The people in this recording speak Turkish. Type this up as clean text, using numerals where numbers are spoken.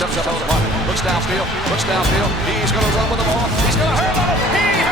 Steps up over the pocket. Looks downfield. He's going to run with the ball. He's going to hurdle. He